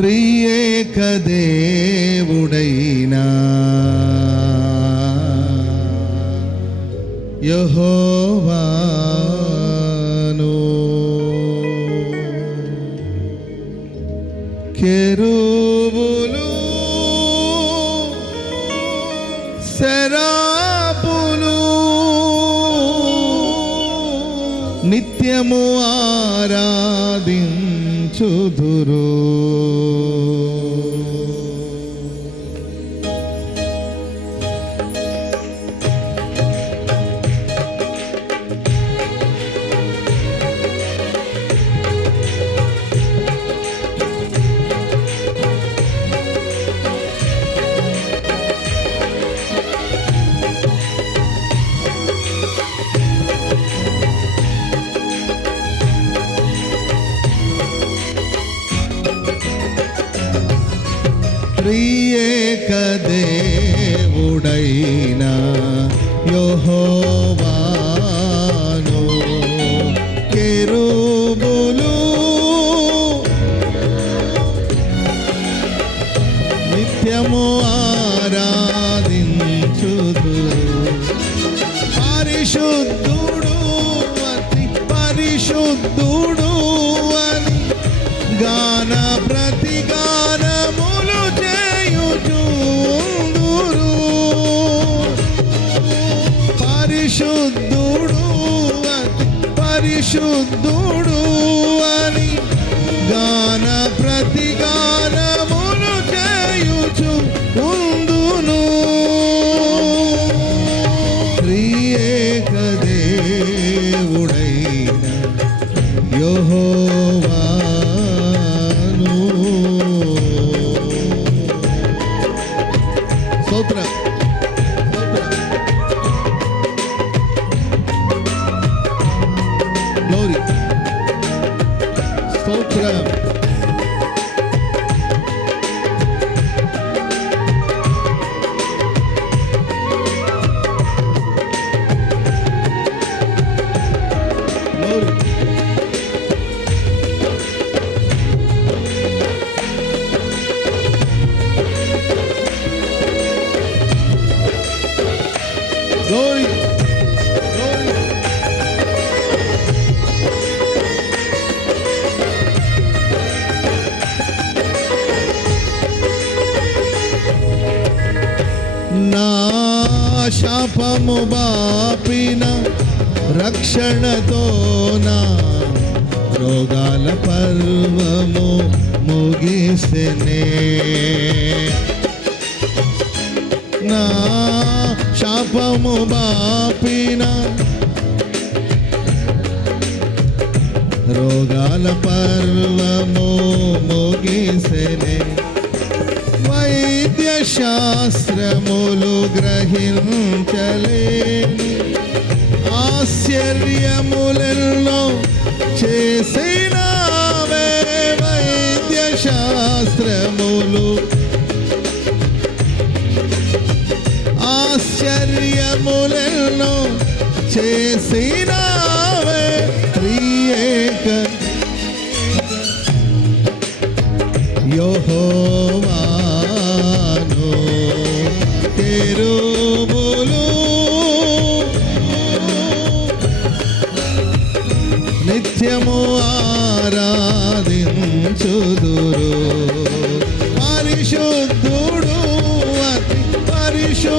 త్రియేక దేవుడైనా యహోవాను కెరువులు శరాపులు నిత్యము ఆరాధించుదురు నిత్యము ఆరాధించుదు. పరిశుద్ధుడు అతి పరిశుద్ధుడు అని గాన ప్రతిగానములు చేయుచుందురు. పరిశుద్ధుడు అతి పరిశుద్ధుడు శాపము బాపిన రక్షణతో నా రోగాల పర్వము ముగిసెనే నా శాపము బాపిన రోగాల పర్వము ముగిసెనే శాస్త్రములు గ్రహించలేని ఆశ్చర్యములెన్నో చేసినావే వైద్య శాస్త్రములు ఆశ్చర్యములెన్నో చేసిన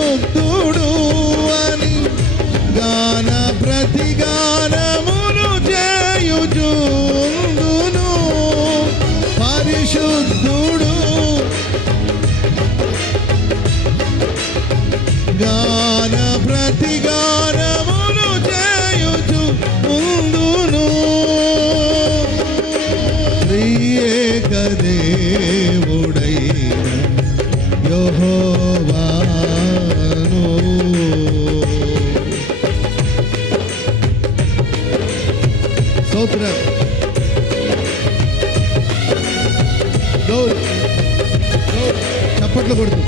పరిశుద్ధుడు అని గాన ప్రతిగాన చప్పట్లు కొడుతూ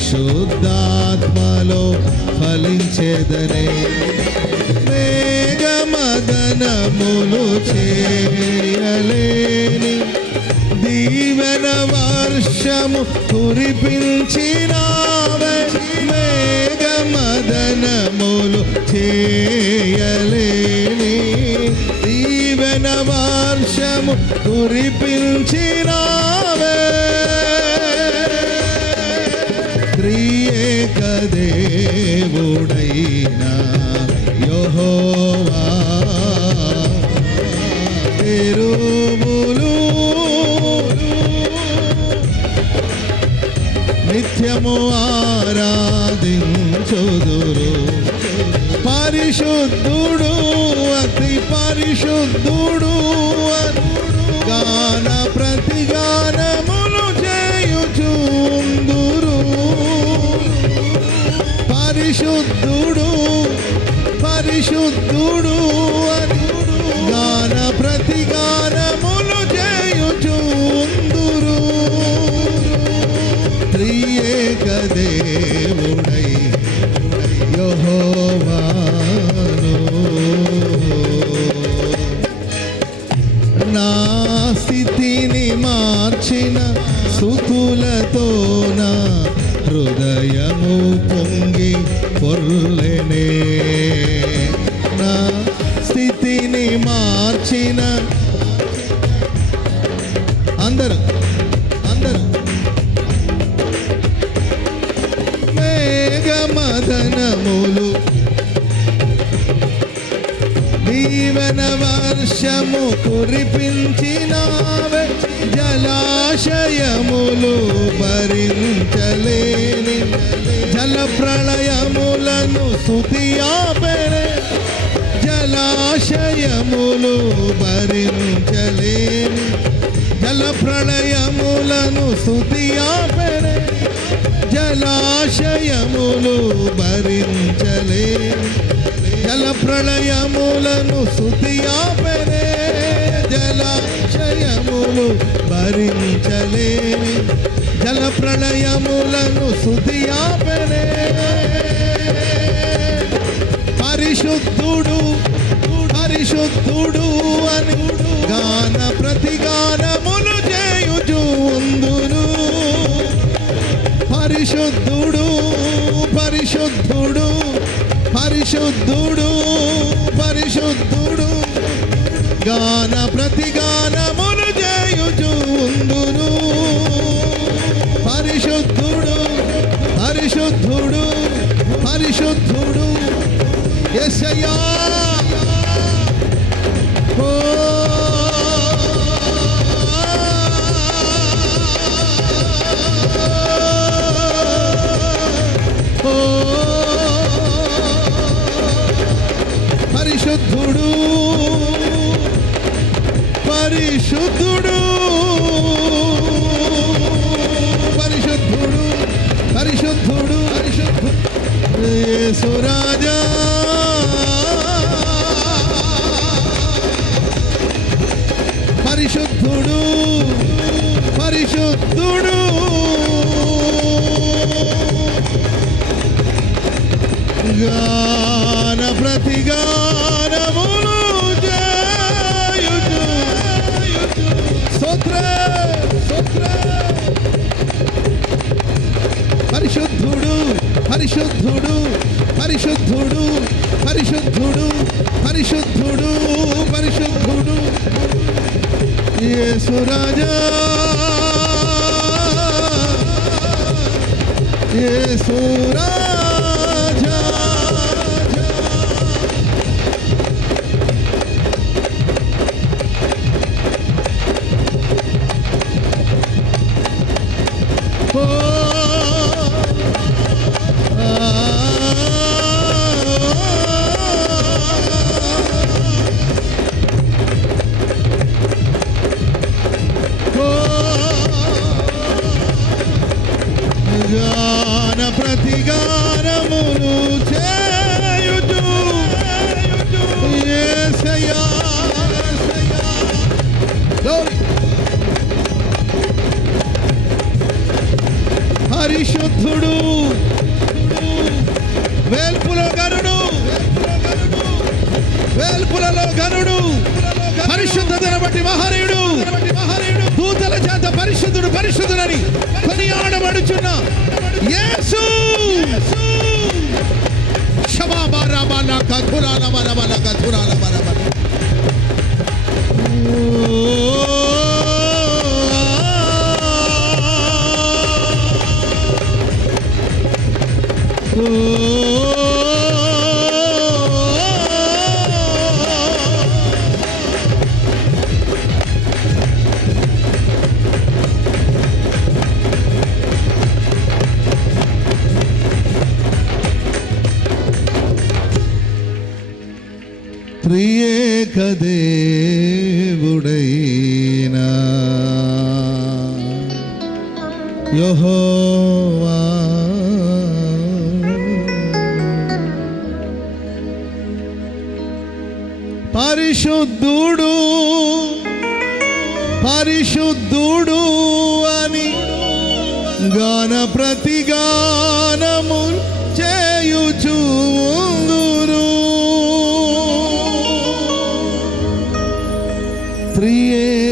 పరిశుద్ధాత్మలో ఫలించేదనే మేఘమదనములు చేయలేని దీవెన వర్షము కురిపించినావే. మేఘమదనములు చేయలేని దీవెన వర్షము కురిపించినావే. దేవుడైనా యెహోవా. నా స్థితిని మార్చిన సుతులతో నా హృదయము పొంగి పొర్లనే. వర్షము కురిపించినావే జలాశయములు భరించలేని జల ప్రళయములను సుతియాపెనే జలాశయములు భరించలేని జల ప్రళయములను సుతియాపెనే జలాశయములు భరించలేని జల ప్రళయములను శుతియాపనే జలాశయములు భరించలేని జల ప్రళయములను సుధియాపనే పరిశుద్ధుడు పరిశుద్ధుడు అని గాన ప్రతిగానములు చేయుచు ఉందును. పరిశుద్ధుడు పరిశుద్ధుడు పరిశుద్ధుడు పరిశుద్ధుడు. గాన ప్రతిగానములు చేయుచుందును పరిశుద్ధుడు పరిశుద్ధుడు పరిశుద్ధుడు. ఎస్సయ్యా ఓ ఓ పరిశుద్ధుడు. యేసురాజా యేసురాజా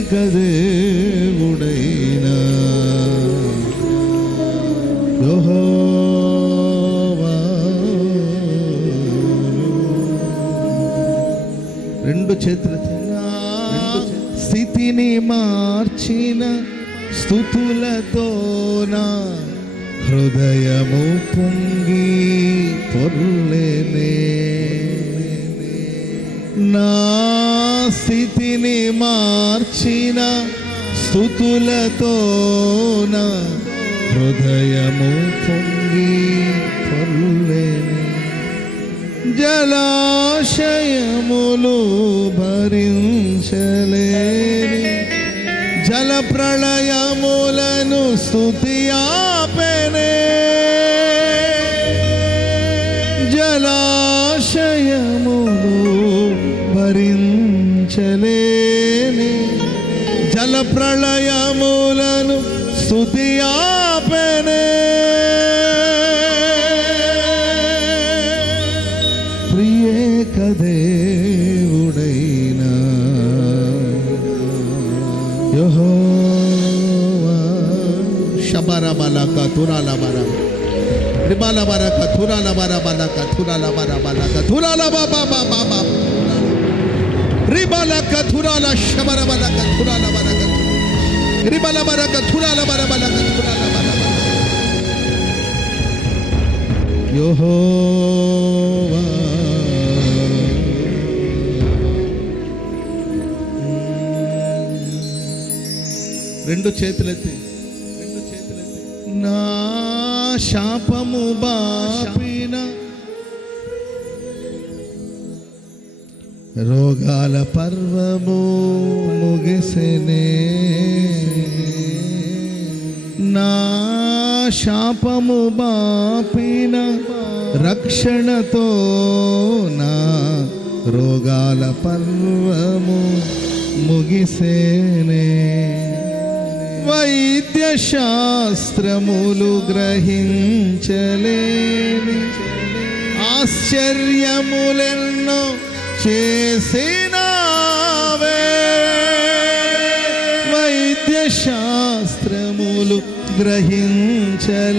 త్రియేక దేవుడైన యెహోవా. రెండు చేతులు స్థితిని మార్చిన స్థుతులతోన. హృదయము పొంగి కన్నులతోన హృదయము పొంగి పొర్లేనే జలాశయములు భరించలేని జల ప్రళయములను స్థుతి జలాశయములు భరించలే ప్రళయములను స్థుతి ఆపెనే. ప్రియేక దేవుడైనా యెహోవా. శబర బలక తురాల బర రిబాల బరక తురాల బర బలక తురాల బర బలక తురాల బాబా బాబా బాబా రిబాలక తురాల శబర బలక తురాల బరక యెహోవా రెండు చేతులెత్తి రెండు చేతులెత్తి నా శాపము బాపిన రోగాల పర్వము ముగిసెనే నా శాపము బాపిన రక్షణతో నా రోగాల పర్వము ముగిసేనే. వైద్య శాస్త్రములు గ్రహించలేని ఆశ్చర్యములెన్నో చేసినావే. వైద్య గ్రహించలేని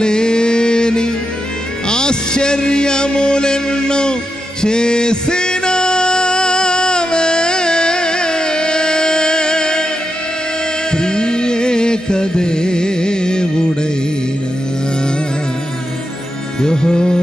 ఆశ్చర్యములెన్నో చేసిన ప్రియేక దేవుడైనా యెహోవా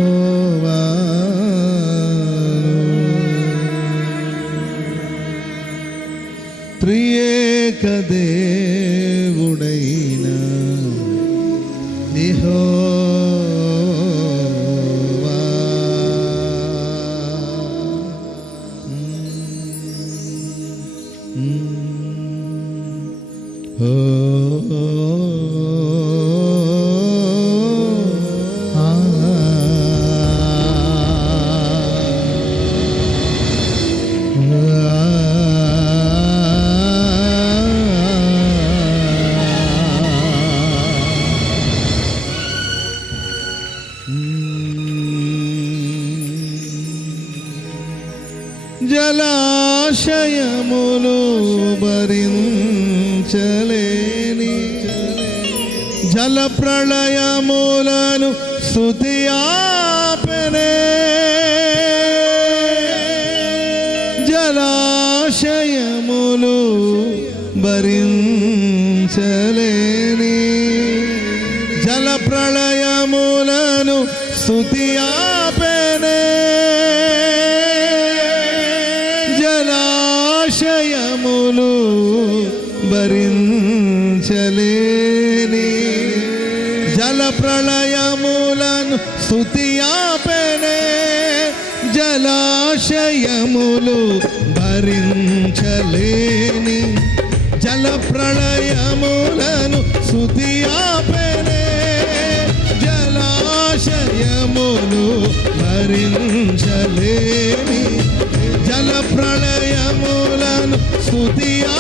జల ప్రళయములను స్థుతి ఆపెనే. జలాశయములు భరించలేని. జల ప్రళయములను స్థుతి ఆపెనే. జలాశయములు భరించలేని. జల ప్రళయములను స్థుతి భరించలేని జల ప్రళయములను స్థుతియా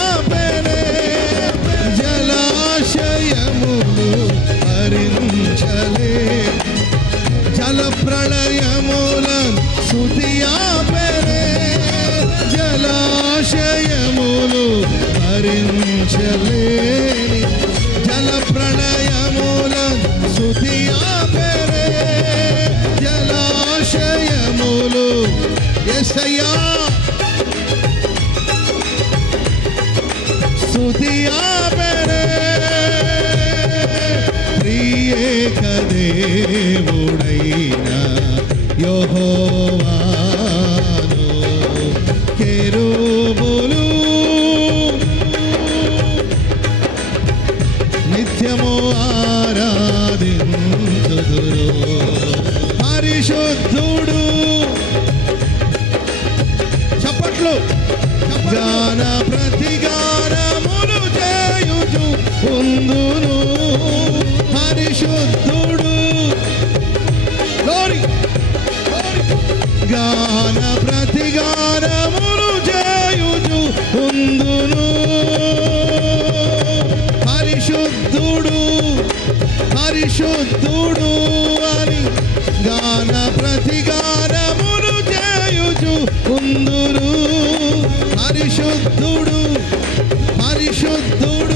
గానములు చేయుచు ఉందును. పరిశుద్ధుడు పరిశుద్ధుడు అని గాన ప్రతిగానములు చేయుచు ఉందురు పరిశుద్ధుడు పరిశుద్ధుడు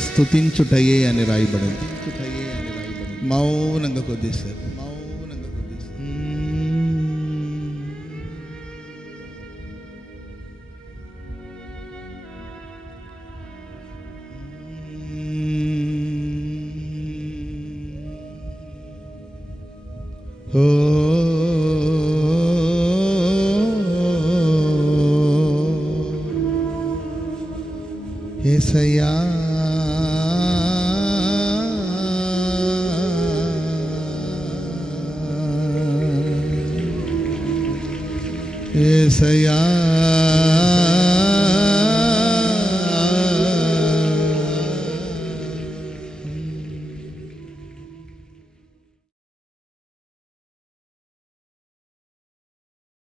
ఉండుట ఆయన స్తుతించుటయే అని రాయబడింది మౌనంగా కొద్దిసేపు మౌనంగా కొద్దిసేపు ఓ say I